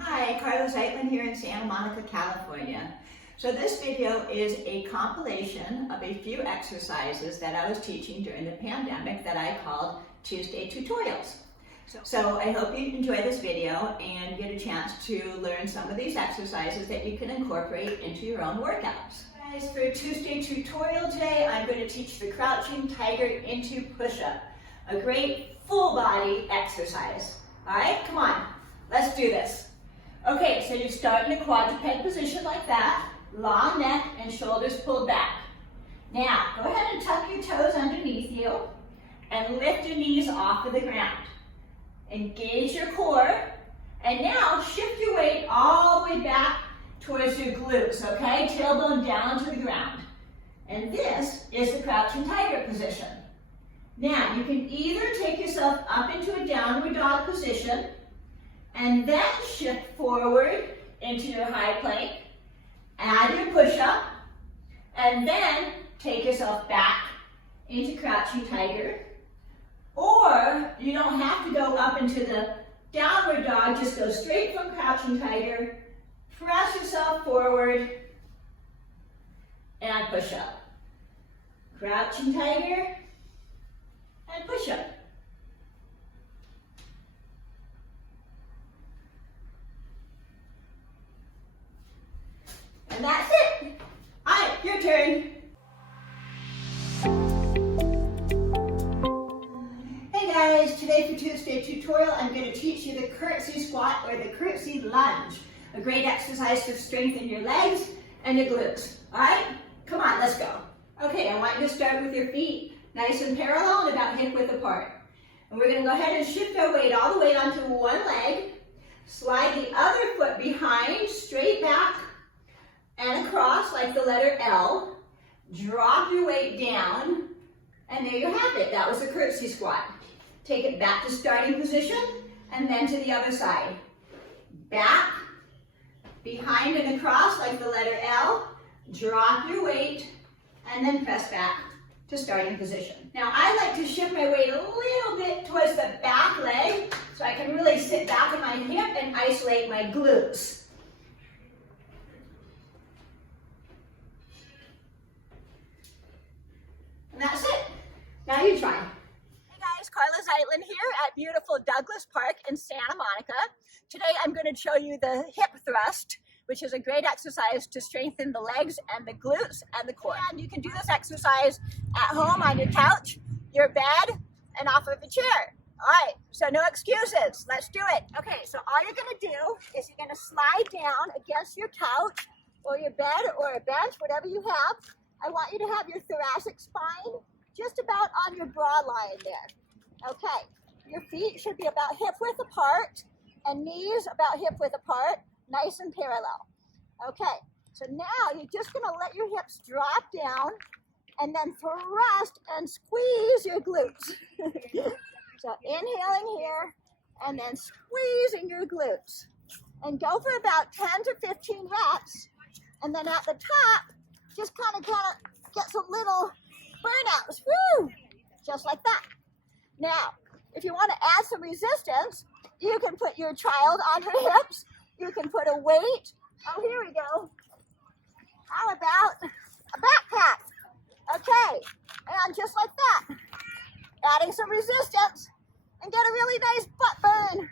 Hi, Carla Zeitlin here in Santa Monica, California. So this video is a compilation of a few exercises that I was teaching during the pandemic that I called Tuesday tutorials. So I hope you enjoy this video and get a chance to learn some of these exercises that you can incorporate into your own workouts. Guys, for Tuesday tutorial today, I'm going to teach the crouching tiger into push-up, a great full body exercise. All right, come on, let's do this. Okay, so you start in a quadruped position like that, long neck and shoulders pulled back. Now, go ahead and tuck your toes underneath you and lift your knees off of the ground. Engage your core, and now shift your weight all the way back towards your glutes, okay? Tailbone down to the ground. And this is the crouching tiger position. Now, you can either take yourself up into a downward dog position and then shift forward into your high plank, add your push-up, and then take yourself back into crouching tiger. Or you don't have to go up into the downward dog, just go straight from crouching tiger, press yourself forward, and push up. Crouching tiger, and push up. And that's it. All right, your turn. Hey guys, today for Tuesday tutorial, I'm going to teach you the curtsy squat or the curtsy lunge, a great exercise to strengthen your legs and your glutes. All right, come on, let's go. Okay, I want you to start with your feet nice and parallel and about hip width apart. And we're going to go ahead and shift our weight all the way onto one leg, slide the other foot behind, straight back, and across like the letter L, drop your weight down, and there you have it. That was a curtsy squat. Take it back to starting position, and then to the other side. Back, behind and across like the letter L, drop your weight, and then press back to starting position. Now I like to shift my weight a little bit towards the back leg, so I can really sit back on my hip and isolate my glutes. And that's it. Now you try. Hey guys, Carla Zeitlin here at beautiful Douglas Park in Santa Monica. Today I'm going to show you the hip thrust, which is a great exercise to strengthen the legs and the glutes and the core. And you can do this exercise at home on your couch, your bed, and off of a chair. All right, so no excuses. Let's do it. Okay, so all you're going to do is you're going to slide down against your couch or your bed or a bench, whatever you have. I want you to have your thoracic spine just about on your broad line there. Okay, your feet should be about hip width apart and knees about hip width apart, nice and parallel. Okay, so now you're just gonna let your hips drop down and then thrust and squeeze your glutes. So inhaling here and then squeezing your glutes. And go for about 10 to 15 reps. And then at the top, just kind of get some little burnouts, woo, just like that. Now, if you want to add some resistance, you can put your child on your hips. You can put a weight. Oh, here we go. How about a backpack? Okay, and just like that. Adding some resistance and get a really nice butt burn.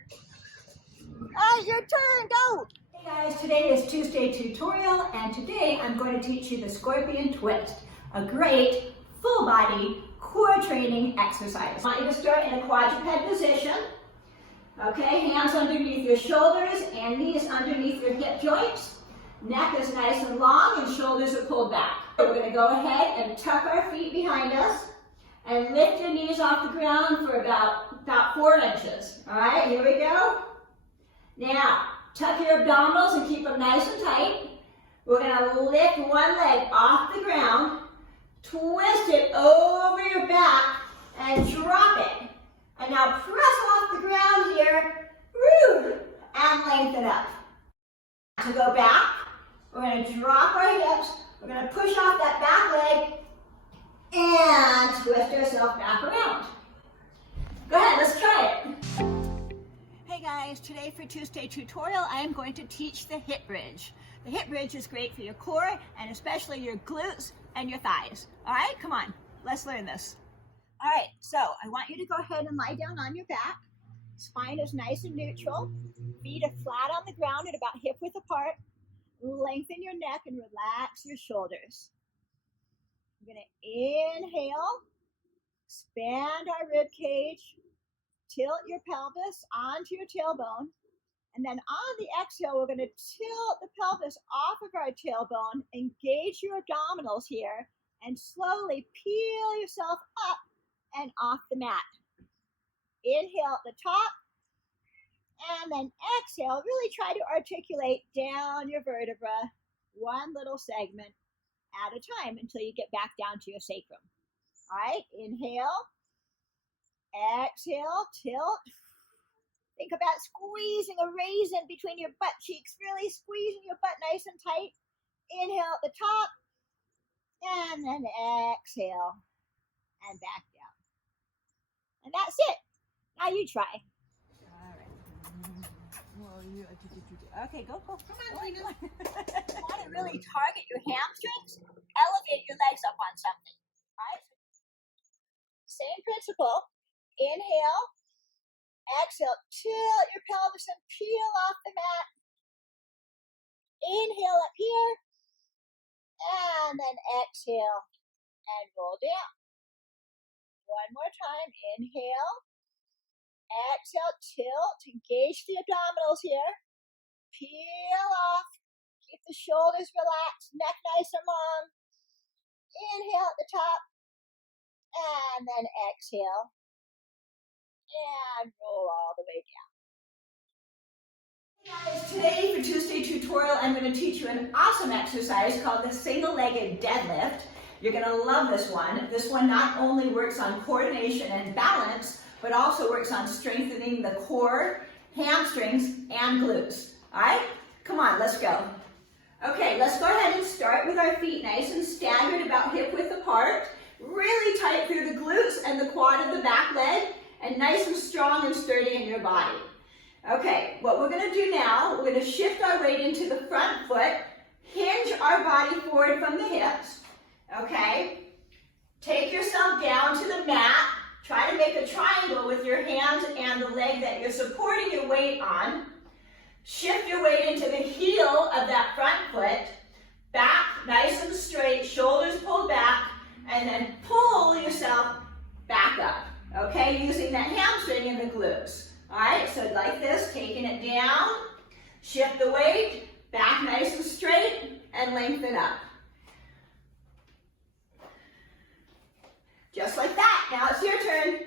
All right, your turn, go. Hey guys, today is Tuesday tutorial, and today I'm going to teach you the scorpion twist, a great full body core training exercise. I want you to start in a quadruped position. Okay, hands underneath your shoulders and knees underneath your hip joints. Neck is nice and long and shoulders are pulled back. We're going to go ahead and tuck our feet behind us and lift your knees off the ground for about 4 inches. All right, here we go. Now, tuck your abdominals and keep them nice and tight. We're going to lift one leg off the ground, twist it over your back, and drop it. And now press off the ground here, woo, and lengthen up. To go back, we're going to drop our hips, we're going to push off that back leg, and twist ourselves back around. Go ahead, let's try it. Hey guys, Today for Tuesday tutorial, I am going to teach the hip bridge. The hip bridge is great for your core and especially your glutes and your thighs. All right, come on, let's learn this. All right, so I want you to go ahead and lie down on your back. Spine is nice and neutral. Feet are flat on the ground at about hip width apart. Lengthen your neck and relax your shoulders. I'm going to inhale, expand our rib cage. Tilt your pelvis onto your tailbone, and then on the exhale, we're going to tilt the pelvis off of our tailbone, engage your abdominals here, and slowly peel yourself up and off the mat. Inhale at the top, and then exhale, really try to articulate down your vertebra, one little segment at a time until you get back down to your sacrum. All right, inhale. Exhale, tilt. Think about squeezing a raisin between your butt cheeks, really squeezing your butt nice and tight. Inhale at the top, and then exhale, and back down. And that's it. Now you try. All right. Okay, go. Come on, you want to really target your hamstrings? Elevate your legs up on something. All right? Same principle. Inhale, exhale, tilt your pelvis and peel off the mat. Inhale up here, and then exhale and roll down. One more time, inhale, exhale, tilt, engage the abdominals here. Peel off, keep the shoulders relaxed, neck nice and long. Inhale at the top, and then exhale. And roll all the way down. Hey guys, today for Tuesday tutorial, I'm going to teach you an awesome exercise called the single-legged deadlift. You're going to love this one. This one not only works on coordination and balance, but also works on strengthening the core, hamstrings, and glutes. All right? Come on, let's go. Okay, let's go ahead and start with our feet nice and staggered about hip width apart. Really tight through the glutes and the quad of the back leg. And nice and strong and sturdy in your body. Okay, what we're going to do now, we're going to shift our weight into the front foot, hinge our body forward from the hips, okay? Take yourself down to the mat, try to make a triangle with your hands and the leg that you're supporting your weight on. Shift your weight into the heel of that front foot, back nice and straight, shoulders pulled back, and then pull yourself back up. Okay, using that hamstring and the glutes. All right, so like this, taking it down, shift the weight, back nice and straight, and lengthen up. Just like that. Now it's your turn.